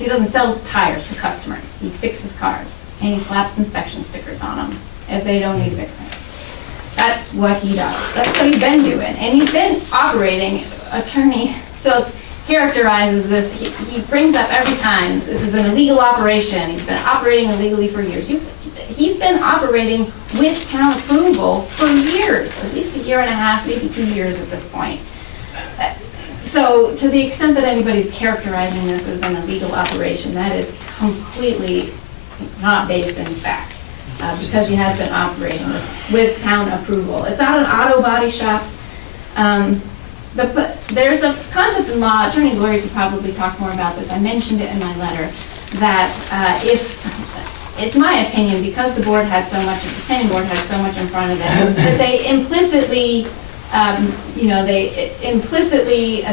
He doesn't sell tires to customers. He fixes cars, and he slaps inspection stickers on them if they don't need fixing. That's what he does. That's what he's been doing. And he's been operating, Attorney Silk characterizes this, he brings up every time, this is an illegal operation. He's been operating illegally for years. He's been operating with town approval for years, at least a year and a half, maybe 2 years at this point. So to the extent that anybody's characterizing this as an illegal operation, that is completely not based in fact. Because he has been operating with town approval. It's not an auto body shop. There's a concept in law, Attorney Lurie could probably talk more about this, I mentioned it in my letter, that if, it's my opinion, because the board had so much, the planning board had so much in front of it, that they implicitly, they implicitly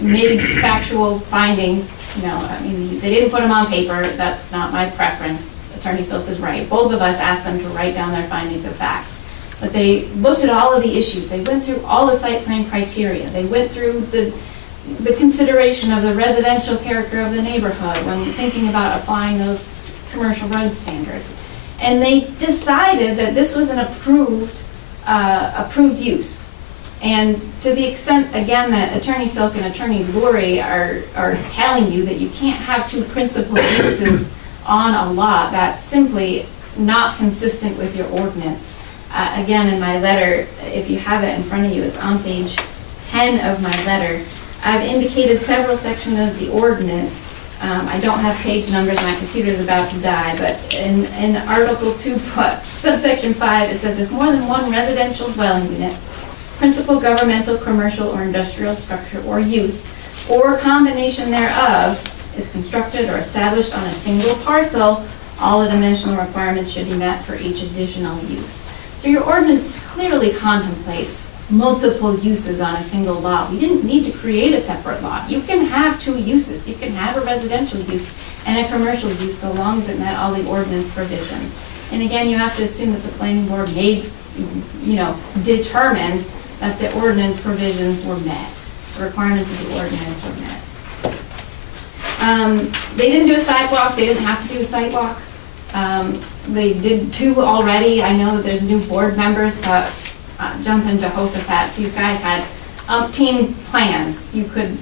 made factual findings, I mean, they didn't put them on paper, that's not my preference. Attorney Silk is right. Both of us asked them to write down their findings of fact. But they looked at all of the issues. They went through all the site plan criteria. They went through the consideration of the residential character of the neighborhood when thinking about applying those commercial road standards. And they decided that this was an approved use. And to the extent, again, that Attorney Silk and Attorney Lurie are telling you that you can't have two principal uses on a lot, that's simply not consistent with your ordinance. Again, in my letter, if you have it in front of you, it's on page 10 of my letter. I've indicated several sections of the ordinance. I don't have page numbers, my computer's about to die, but in Article 2, subsection 5, it says if more than one residential dwelling unit, principal governmental, commercial, or industrial structure or use, or combination thereof, is constructed or established on a single parcel, all the dimensional requirements should be met for each additional use. So your ordinance clearly contemplates multiple uses on a single lot. We didn't need to create a separate lot. You can have two uses. You can have a residential use and a commercial use so long as it met all the ordinance provisions. And again, you have to assume that the planning board determined that the ordinance provisions were met. The requirements of the ordinance were met. They didn't do a sidewalk. They didn't have to do a sidewalk. They did two already. I know that there's new board members, but Jonathan Jehoshaphat, these guys had umpteen plans. You could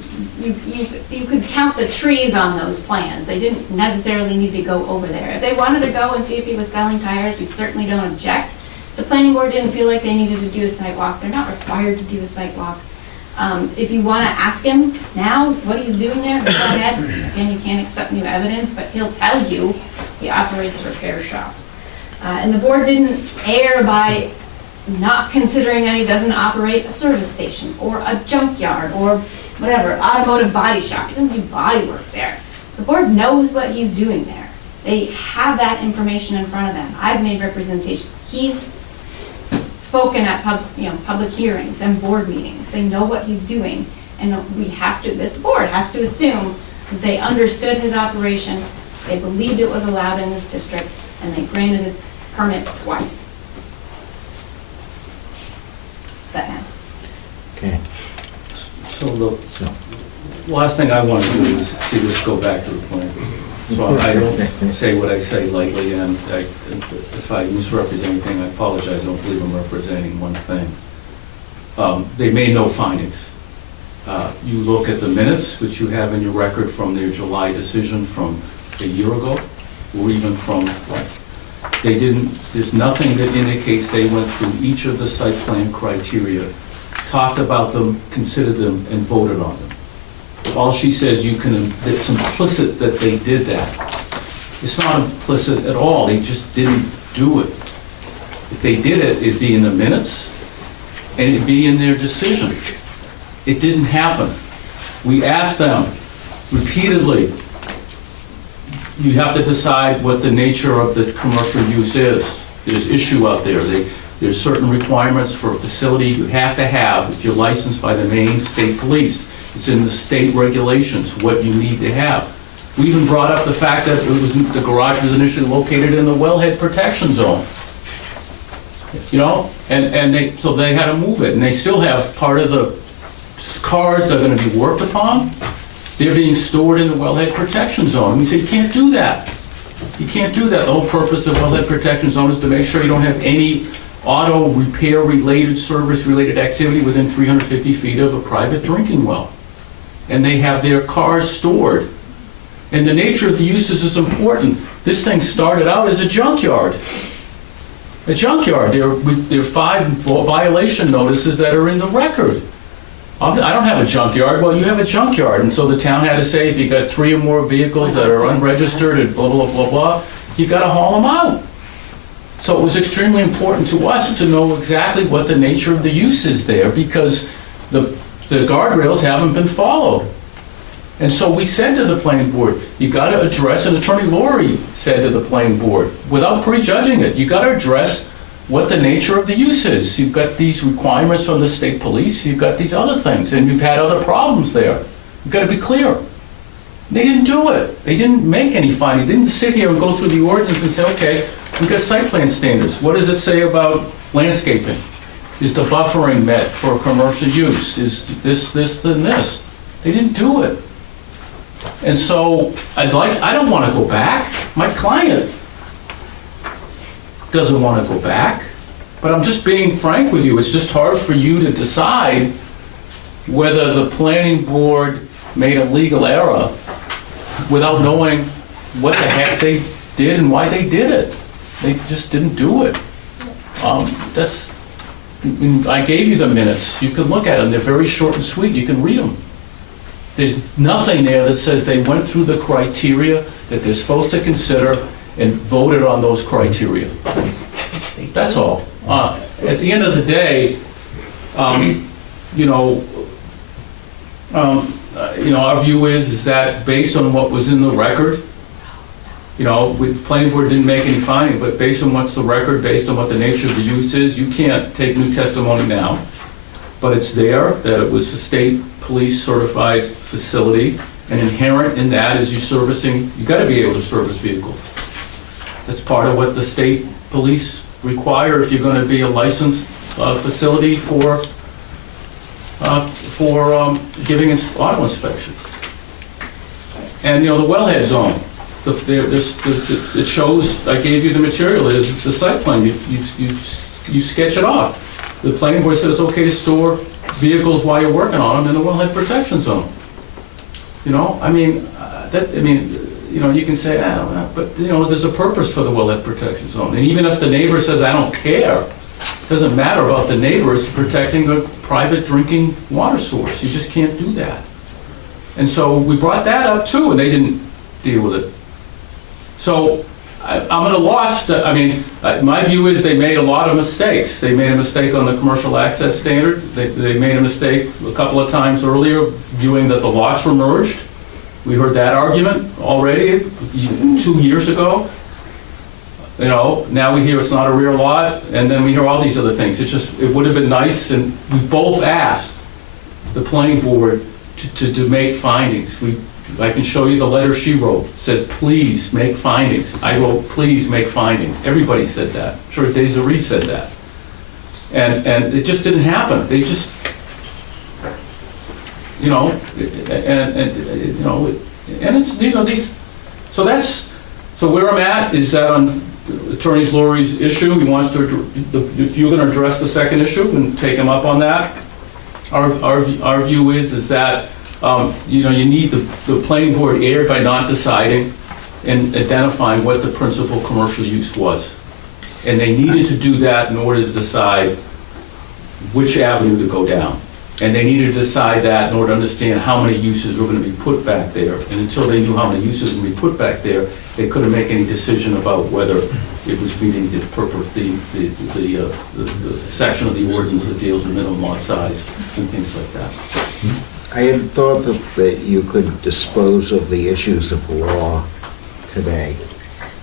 count the trees on those plans. They didn't necessarily need to go over there. If they wanted to go and see if he was selling tires, we certainly don't object. The planning board didn't feel like they needed to do a sidewalk. They're not required to do a sidewalk. If you want to ask him now what he's doing there, go ahead. Again, you can't accept new evidence, but he'll tell you he operates a repair shop. And the board didn't err by not considering that he doesn't operate a service station or a junkyard or whatever, automotive body shop. He doesn't do body work there. The board knows what he's doing there. They have that information in front of them. I've made representations. He's spoken at public hearings and board meetings. They know what he's doing, and this board has to assume that they understood his operation, they believed it was allowed in this district, and they granted his permit twice. That now. Okay. So the last thing I want to do is to just go back to the plan. So I don't say what I say lightly, and if I misrepresent anything, I apologize. I don't believe I'm representing one thing. They made no findings. You look at the minutes, which you have in your record from their July decision from a year ago, or even from, they didn't, there's nothing that indicates they went through each of the site plan criteria, talked about them, considered them, and voted on them. All she says, it's implicit that they did that. It's not implicit at all, they just didn't do it. If they did it, it'd be in the minutes, and it'd be in their decision. It didn't happen. We asked them repeatedly, you have to decide what the nature of the commercial use is. There's issue out there. There's certain requirements for a facility you have to have if you're licensed by the Maine State Police. It's in the state regulations, what you need to have. We even brought up the fact that the garage was initially located in the wellhead protection zone. So they had to move it, and they still have part of the cars that are going to be worked upon they're being stored in the wellhead protection zone. And we say, you can't do that. You can't do that. The whole purpose of wellhead protection zone is to make sure you don't have any auto repair related, service related activity within 350 feet of a private drinking well. And they have their cars stored. And the nature of the uses is important. This thing started out as a junkyard. A junkyard. There are 5 violation notices that are in the record. I don't have a junkyard. Well, you have a junkyard. And so the town had to say, if you got 3 or more vehicles that are unregistered and blah, blah, blah, blah, you got to haul them out. So it was extremely important to us to know exactly what the nature of the use is there, because the guardrails haven't been followed. And so we said to the planning board, you got to address, and Attorney Laurie said to the planning board, without prejudging it, you got to address what the nature of the use is. You've got these requirements from the state police, you've got these other things, and you've had other problems there. You've got to be clear. They didn't do it. They didn't make any findings. They didn't sit here and go through the ordinance and say, okay, we've got site plan standards. What does it say about landscaping? Is the buffering met for commercial use? Is this, and this? They didn't do it. And so I don't want to go back. My client doesn't want to go back. But I'm just being frank with you. It's just hard for you to decide whether the planning board made a legal error without knowing what the heck they did and why they did it. They just didn't do it. I gave you the minutes. You can look at them. They're very short and sweet. You can read them. There's nothing there that says they went through the criteria that they're supposed to consider and voted on those criteria. That's all. At the end of the day, our view is that based on what was in the record, the planning board didn't make any finding, but based on what's the record, based on what the nature of the use is, you can't take new testimony now. But it's there that it was a state police certified facility, and inherent in that is you got to be able to service vehicles. That's part of what the state police require if you're going to be a licensed facility for giving auto inspections. And the wellhead zone, it shows, I gave you the material, is the site plan, you sketch it off. The planning board said it's okay to store vehicles while you're working on them in the wellhead protection zone. You can say, but there's a purpose for the wellhead protection zone. And even if the neighbor says, I don't care, it doesn't matter about the neighbors protecting a private drinking water source. You just can't do that. And so we brought that up too, and they didn't deal with it. So I'm at a loss. My view is they made a lot of mistakes. They made a mistake on the commercial access standard. They made a mistake a couple of times earlier, viewing that the lots were merged. We heard that argument already 2 years ago. Now we hear it's not a rear lot, and then we hear all these other things. It would have been nice, and we both asked the planning board to make findings. I can show you the letter she wrote. It says, please make findings. I wrote, please make findings. Everybody said that. I'm sure Desiree said that. And it just didn't happen. They just, so where I'm at is that on Attorney Laurie's issue, he wants to, if you're going to address the second issue and take him up on that, our view is that you need the planning board erred by not deciding and identifying what the principal commercial use was. And they needed to do that in order to decide which avenue to go down. And they needed to decide that in order to understand how many uses were going to be put back there. And until they knew how many uses would be put back there, they couldn't make any decision about whether it was meeting the purpose, the section of the ordinance that deals with minimum lot size and things like that. I had thought that you could dispose of the issues of law today,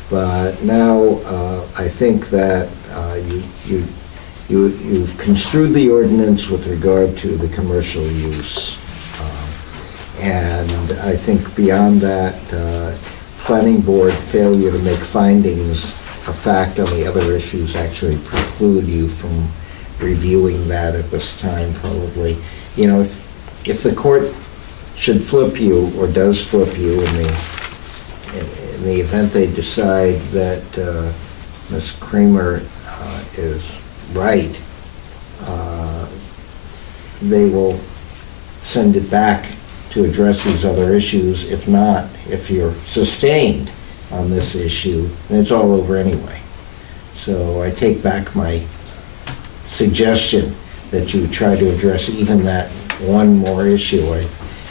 but now I think that you've construed the ordinance with regard to the commercial use. And I think beyond that, planning board failure to make findings of fact on the other issues actually preclude you from reviewing that at this time, probably. If the court should flip you, or does flip you in the event they decide that Ms. Kramer is right, they will send it back to address these other issues. If not, if you're sustained on this issue, then it's all over anyway. So I take back my suggestion that you try to address even that one more issue.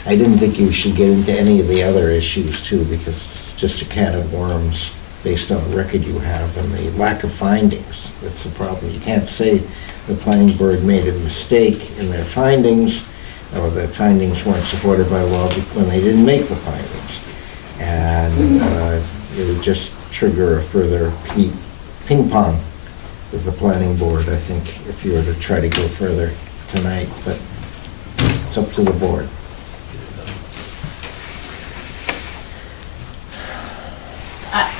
I didn't think you should get into any of the other issues too, because it's just a can of worms based on the record you have and the lack of findings. That's the problem. You can't say the planning board made a mistake in their findings, or the findings weren't supported by law when they didn't make the findings. And it would just trigger a further ping pong with the planning board, I think, if you were to try to go further tonight, but it's up to the board.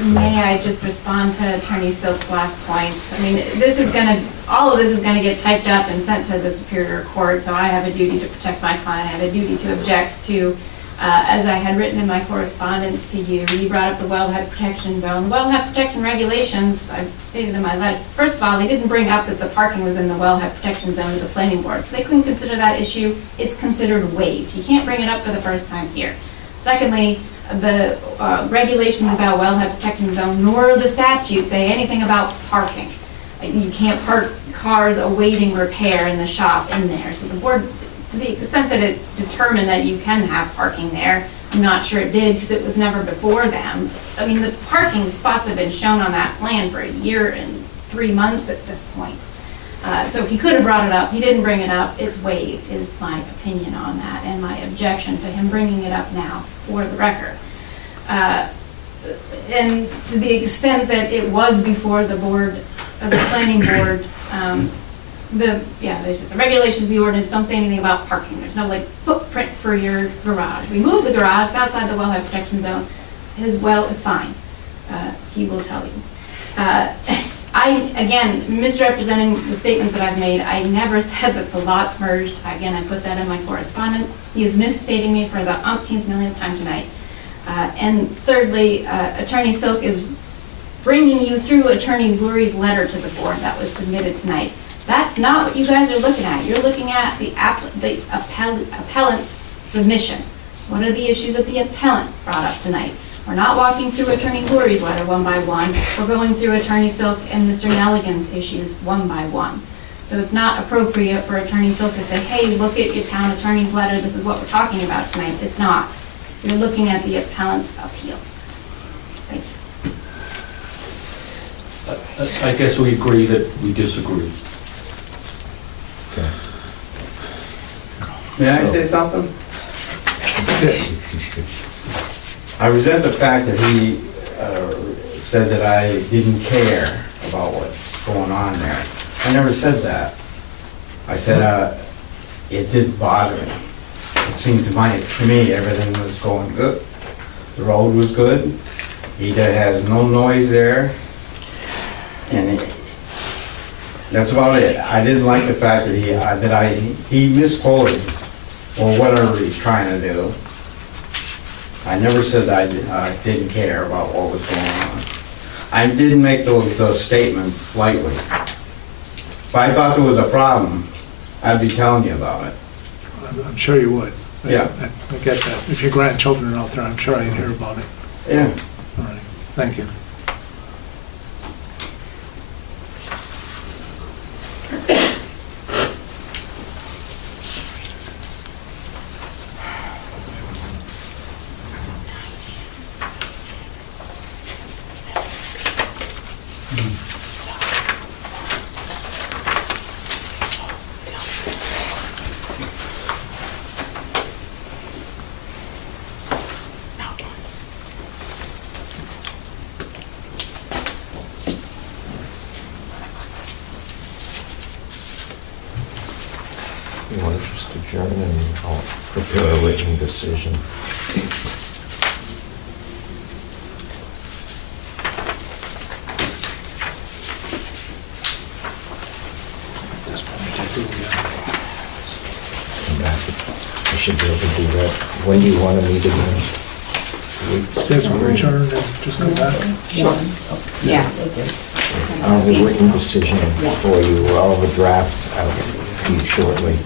May I just respond to Attorney Silk's last points? I mean, all of this is gonna get typed up and sent to the Superior Court, so I have a duty to protect my client. I have a duty to object to, as I had written in my correspondence to you, you brought up the wellhead protection zone. The wellhead protection regulations, I stated in my letter, first of all, they didn't bring up that the parking was in the wellhead protection zone of the planning board, so they couldn't consider that issue. It's considered waived. You can't bring it up for the first time here. Secondly, the regulations about wellhead protection zone, nor the statute say anything about parking. You can't park cars awaiting repair in the shop in there. So the board, to the extent that it determined that you can have parking there, I'm not sure it did because it was never before them. I mean, the parking spots have been shown on that plan for a year and 3 months at this point. So he could have brought it up. He didn't bring it up. It's waived, is my opinion on that, and my objection to him bringing it up now for the record. And to the extent that it was before the board, the planning board, as I said, the regulations of the ordinance don't say anything about parking. There's no like footprint for your garage. We moved the garage, it's outside the wellhead protection zone. His well is fine. He will tell you. Again, misrepresenting the statements that I've made, I never said that the lots merged. Again, I put that in my correspondence. He is misstating me for the umpteenth millionth time tonight. And thirdly, Attorney Silk is bringing you through Attorney Lurie's letter to the board that was submitted tonight. That's not what you guys are looking at. You're looking at the appellant's submission. What are the issues that the appellant brought up tonight? We're not walking through Attorney Lurie's letter one by one. We're going through Attorney Silk and Mr. Nelligan's issues one by one. So it's not appropriate for Attorney Silk to say, hey, look at your town attorney's letter. This is what we're talking about tonight. It's not. You're looking at the appellant's appeal. Thank you. I guess we agree that we disagree. Okay. May I say something? I resent the fact that he said that I didn't care about what's going on there. I never said that. I said it did bother me. It seemed to me everything was going good. The road was good. He has no noise there. And that's about it. I didn't like the fact that he misquoted or whatever he's trying to do. I never said I didn't care about what was going on. I didn't make those statements lightly. If I thought there was a problem, I'd be telling you about it. I'm sure you would. Yeah. I get that. If your grandchildren are out there, I'm sure I'd hear about it. Yeah. All right. Thank you. You want to just adjourn and I'll prepare a written decision. At this point, I do, yeah. Come back. should be able to do that. When do you want to meet again? Weeks? Yes, we'll adjourn and just come back. Sure. Yeah. I'll have a written decision for you. I'll have a draft out to you shortly.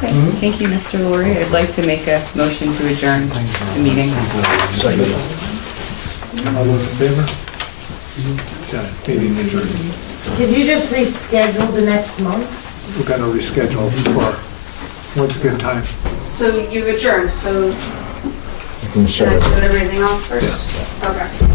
Okay, thank you, Mr. Laurie. I'd like to make a motion to adjourn the meeting. Second. All those in favor? Okay, meeting adjourned. Did you just reschedule the next month? We're gonna reschedule for, what's a good time? So you've adjourned, so You can should I shut it. shut everything off first? Okay.